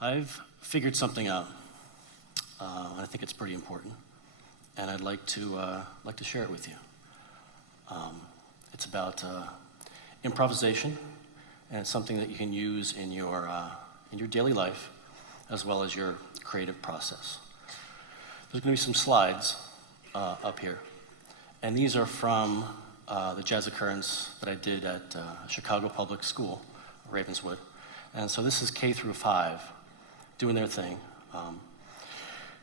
I've figured something out, and I think it's pretty important, and I'd like to share it with you. It's about improvisation, and it's something that you can use in your daily life, as well as your creative process. There's going to be some slides up here, and these are from the Jazz Occurrence that I did at Chicago Public School, Ravenswood. And so this is K through 5, doing their thing.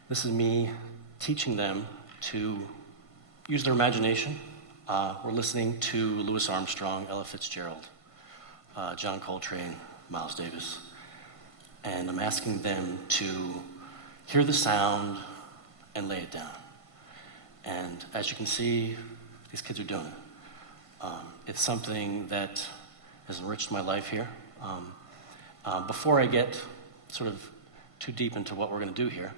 This is me teaching them to use their imagination. We're listening to Louis Armstrong, Ella Fitzgerald, John Coltrane, Miles Davis. And I'm asking them to hear the sound and lay it down. And as you can see, these kids are doing it. It's something that has enriched my life here. Before I get sort of too deep into what we're going to do here,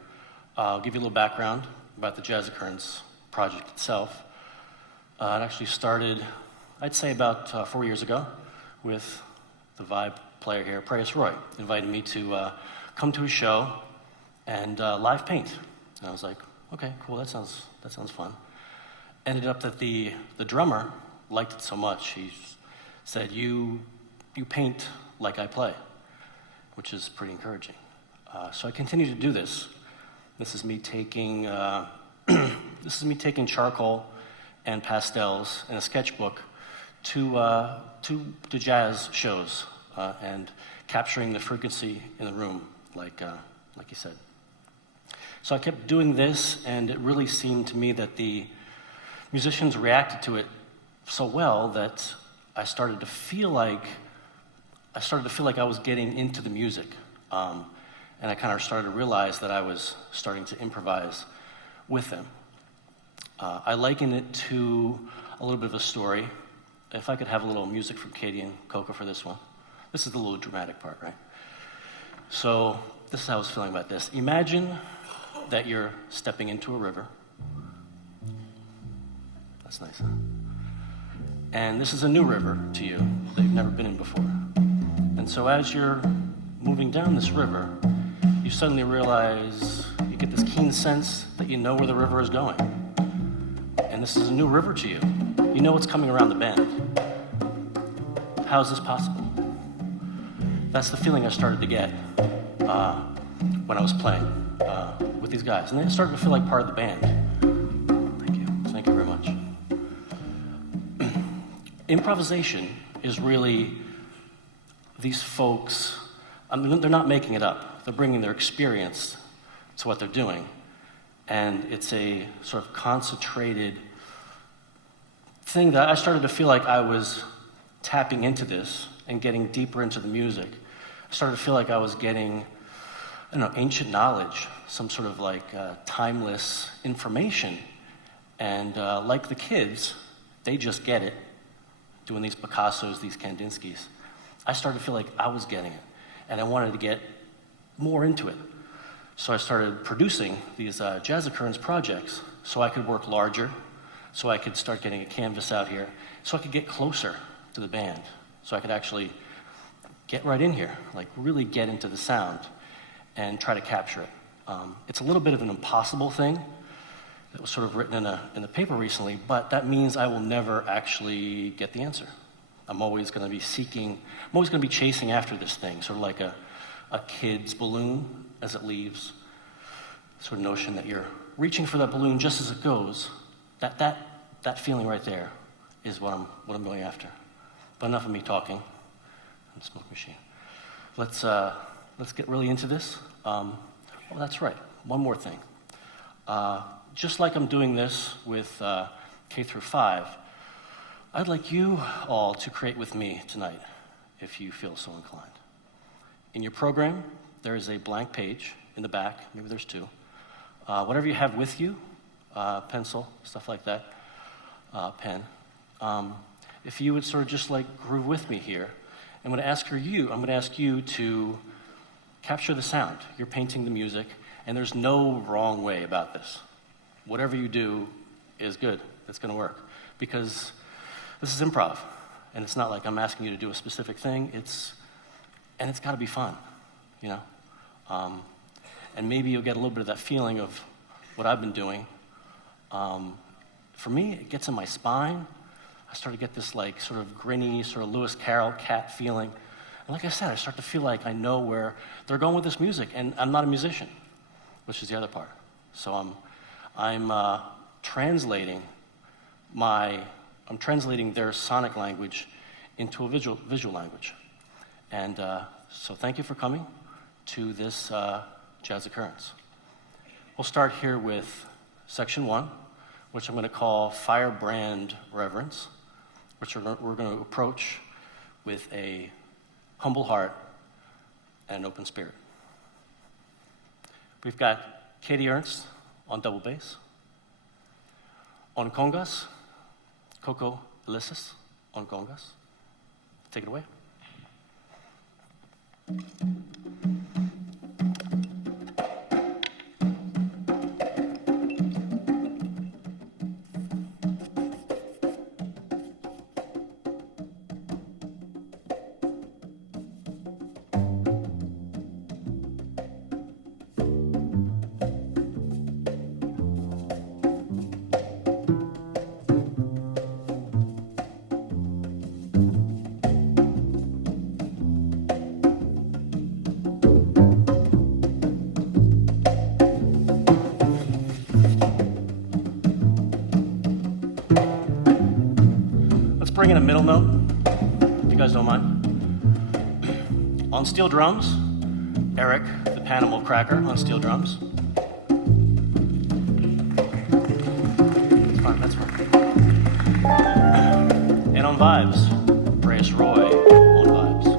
I'll give you a little background about the Jazz Occurrence project itself. It actually started, I'd say about 4 years ago, with the vibe player here, Prayas Roy, invited me to come to his show and live paint. And I was like, okay, cool, that sounds fun. Ended up that the drummer liked it so much, he said, you paint like I play, which is pretty encouraging. So I continue to do this. This is me taking charcoal and pastels and a sketchbook to jazz shows and capturing the frequency in the room, like you said. So I kept doing this, and it really seemed to me that the musicians reacted to it so well that I started to feel like I was getting into the music. And I kind of started to realize that I was starting to improvise with them. I liken it to a little bit of a story. If I could have a little music from Katie and Coco for this one. This is the little dramatic part, right? So this is how I was feeling about this. Imagine that you're stepping into a river. That's nice, huh? And this is a new river to you that you've never been in before. And so as you're moving down this river, you suddenly realize, you get this keen sense that you know where the river is going. And this is a new river to you. You know it's coming around the bend. How is this possible? That's the feeling I started to get when I was playing with these guys. And then it started to feel like part of the band. Thank you. Thank you very much. Improvisation is really these folks, I mean, they're not making it up. They're bringing their experience to what they're doing. And it's a sort of concentrated thing that I started to feel like I was tapping into this and getting deeper into the music. I started to feel like I was getting, I don't know, ancient knowledge, some sort of like timeless information. And like the kids, they just get it, doing these Picassos, these Kandinskis. I started to feel like I was getting it, and I wanted to get more into it. So I started producing these Jazz Occurrence projects so I could work larger, so I could start getting a canvas out here, so I could get closer to the band, so I could actually get right in here, like really get into the sound and try to capture it. It's a little bit of an impossible thing that was sort of written in the paper recently, but that means I will never actually get the answer. I'm always going to be chasing after this thing, sort of like a kid's balloon as it leaves. Sort of notion that you're reaching for that balloon just as it goes. That feeling right there is what I'm going after. But enough of me talking. And smoke machine. Let's get really into this. Oh, that's right. One more thing. Just like I'm doing this with K through 5, I'd like you all to create with me tonight, if you feel so inclined. In your program, there is a blank page in the back. Maybe there's 2. Whatever you have with you, pencil, stuff like that, pen. If you would sort of just like groove with me here, I'm going to ask you to capture the sound. You're painting the music, and there's no wrong way about this. Whatever you do is good. It's going to work. Because This is improv, and it's not like I'm asking you to do a specific thing. It's got to be fun, you know? And maybe you'll get a little bit of that feeling of what I've been doing. For me, it gets in my spine. I start to get this like sort of grinny, sort of Lewis Carroll cat feeling. And like I said, I start to feel like I know where they're going with this music, and I'm not a musician, which is the other part. So I'm translating their sonic language into a visual language. And so thank you for coming to this jazz occurrence. We'll start here with section 1, which I'm going to call Firebrand Reverence, which we're going to approach with a humble heart and an open spirit. We've got Katie Ernst on double bass. On congas, Coco Ulysses on congas. Take it away. Bring in a middle note, if you guys don't mind. On steel drums, Eric, the Panimal Cracker, on steel drums. That's fine. And on vibes, Reyes Roy on vibes.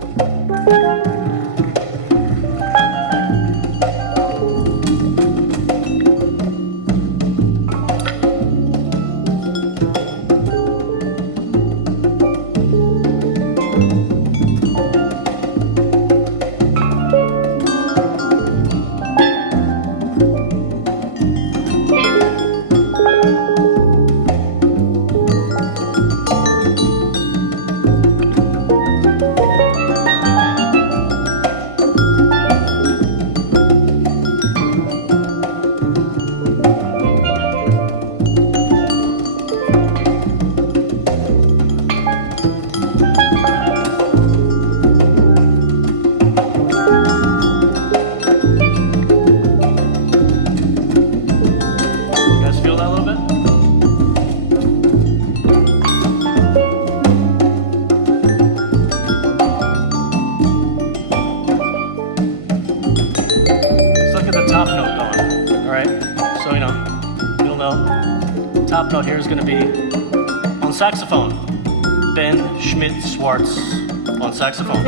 Top note here is going to be on saxophone, Ben Schmidt-Schwartz on saxophone.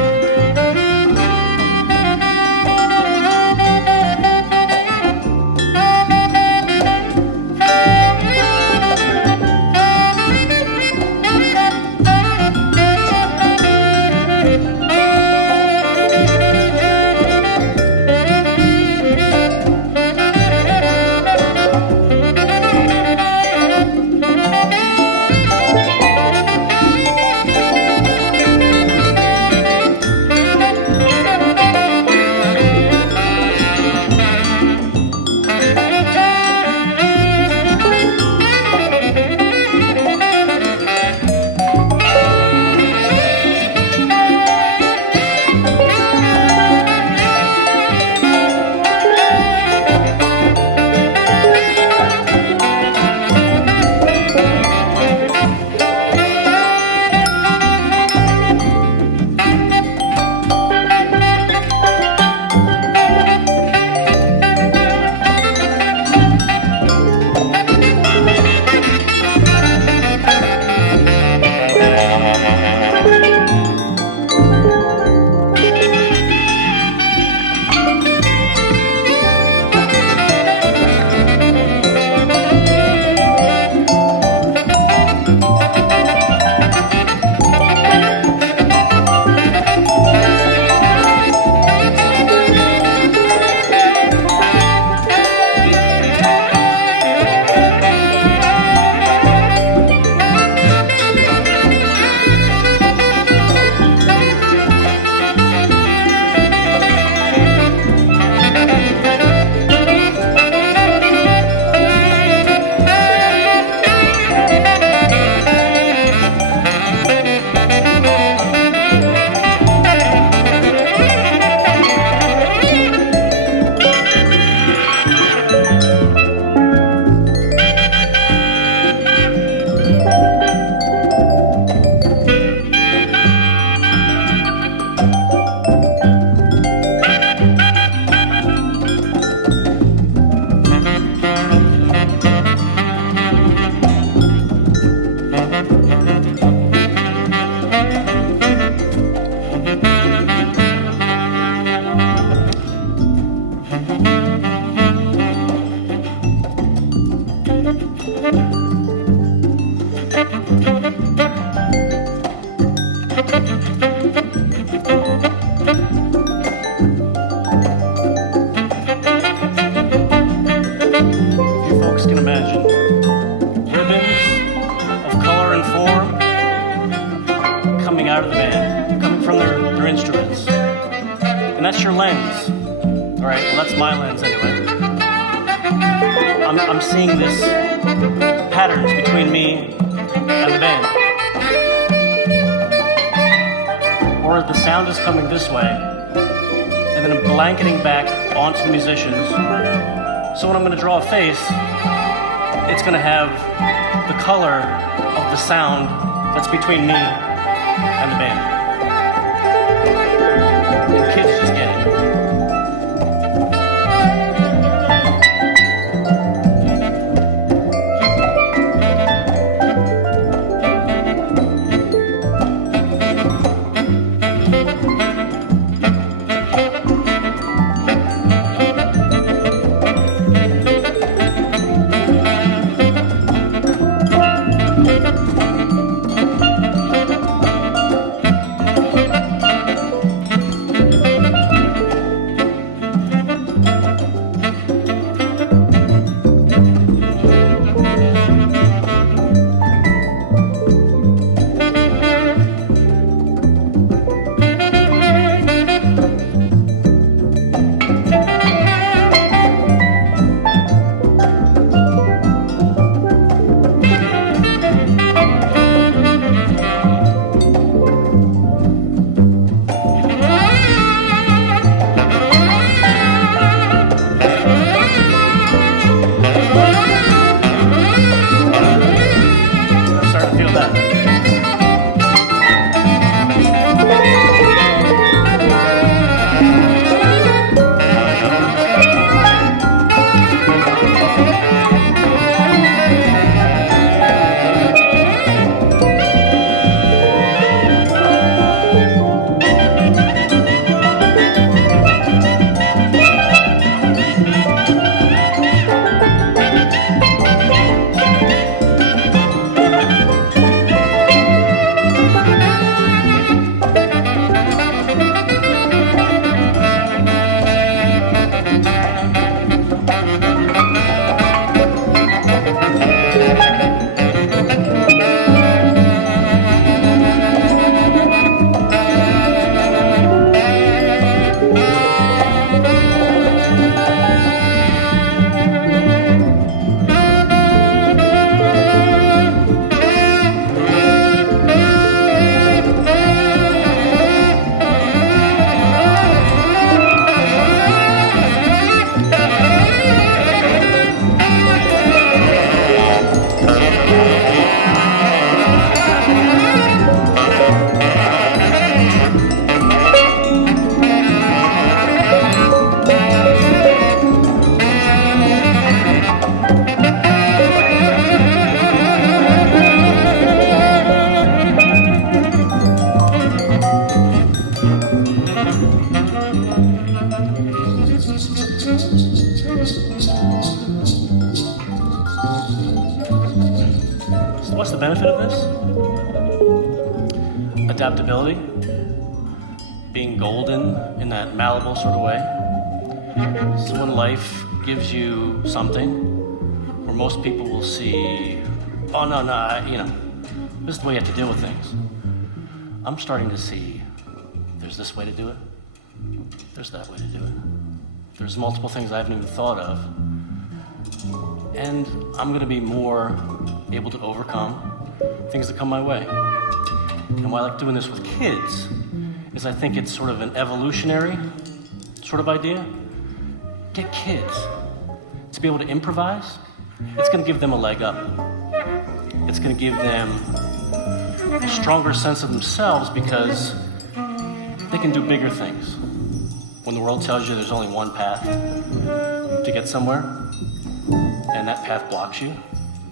form coming out of the band, coming from their instruments. And that's your lens. All right, well, that's my lens anyway. I'm seeing this patterns between me and the band. Or the sound is coming this way, and then I'm blanketing back onto the musicians. So when I'm going to draw a face, it's going to have the color of the sound that's between me and the band. And kids just get it. What's the benefit of this? Adaptability, being golden in that malleable sort of way. So when life gives you something, where most people will see, oh no, this is the way you have to deal with things. I'm starting to see, there's this way to do it, there's that way to do it. There's multiple things I haven't even thought of. And I'm gonna be more able to overcome things that come my way. And why I like doing this with kids is I think it's sort of an evolutionary sort of idea. Get kids to be able to improvise. It's gonna give them a leg up. It's gonna give them a stronger sense of themselves because they can do bigger things. When the world tells you there's only one path to get somewhere, and that path blocks you,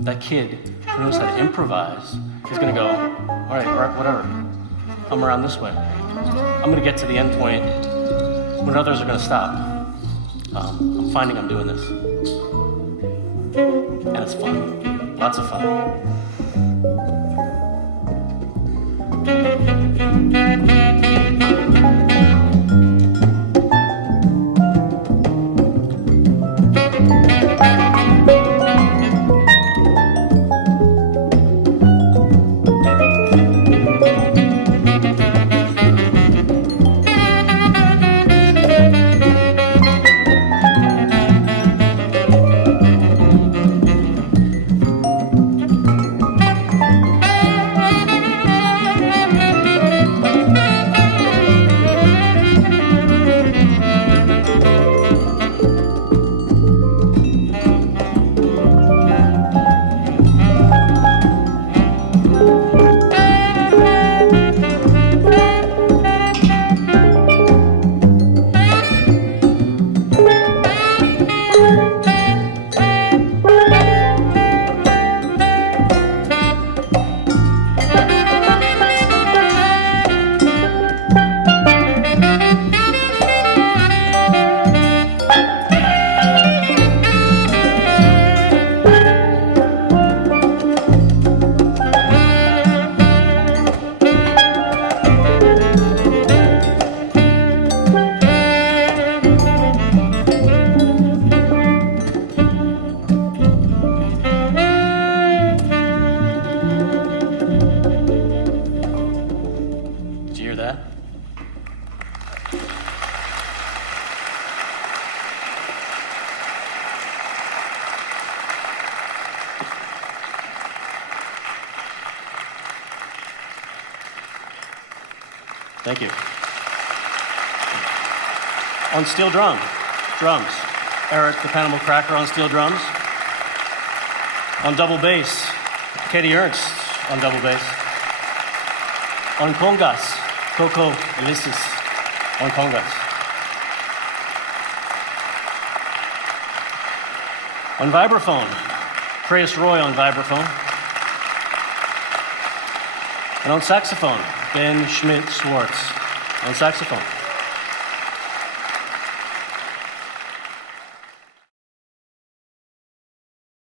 that kid who knows how to improvise is gonna go, all right, whatever, I'm around this way. I'm gonna get to the end point when others are gonna stop. I'm finding I'm doing this. And it's fun, lots of fun. Thank you. On steel drums, Eric the Panimal Cracker on steel drums. On double bass, Katie Ernst on double bass. On congas, Coco Elisis on congas. On vibraphone, Craus Roy on vibraphone. And on saxophone, Ben Schmidt-Schwartz on saxophone.